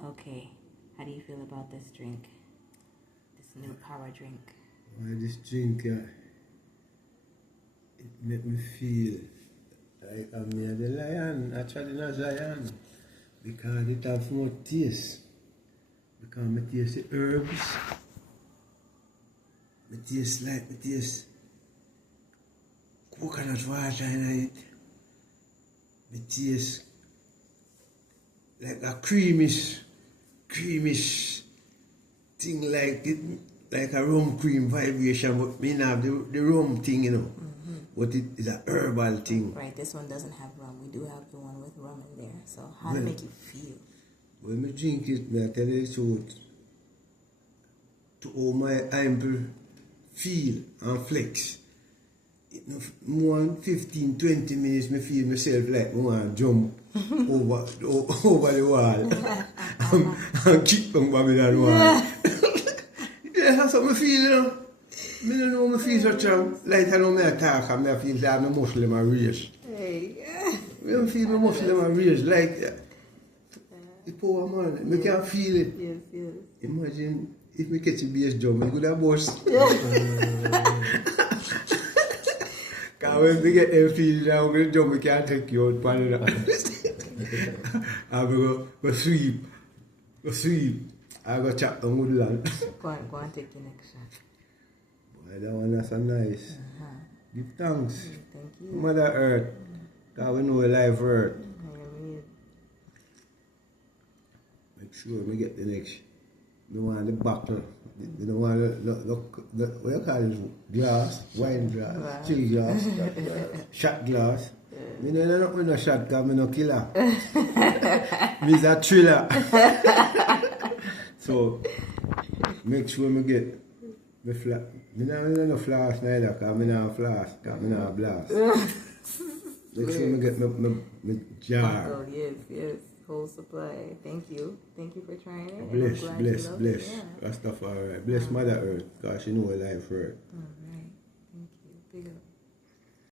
Okay. How do you feel about this drink? This new power drink? Well, this drink, it make me feel like I'm near the lion, actually not lion, because it have more taste. Because I taste the herbs, I taste coconut water in it, I taste like a creamish thing like a rum cream vibration, but me not have the rum thing, you know. Mm-hmm. But it is a herbal thing. Right, this one doesn't have rum. We do have the one with rum in there. So how to make you feel? When I drink it, I tell you the truth, to all my ample feel and flex. More than 15-20 minutes, I feel myself like I want to jump over the wall and kick on Babylon wall. Yeah, that's what I feel, you know. I don't know I feel such a, like I know I talk and I feel that I'm a Muslim and race. Hey. I don't feel I'm a Muslim and race, like the poor man, I can feel it. Yes, yes. Imagine if we catch a bass drum, we could have bust. Because when we get them feel now, we jump, we can't take you out, and we go sweep. I go chop the woodland. Go on, take your next shot. Boy, that one is so nice. Give thanks. Thank you. Mother Earth. Because we know a live Earth. Make sure we get the next. We want the bottle. We don't want the what you call it? Glass, wine glass, chill glass, shot glass. Me no know no shot because me no killer. Me's a thriller. So make sure me get the flask. Me no flask neither because me no flask, because me no blast. Make sure me get my jar. Oh, yes. Whole supply. Thank you for trying it. Bless. Yeah. Rastafari. Bless Mother Earth because she know a life Earth. All right. Thank you. Big up.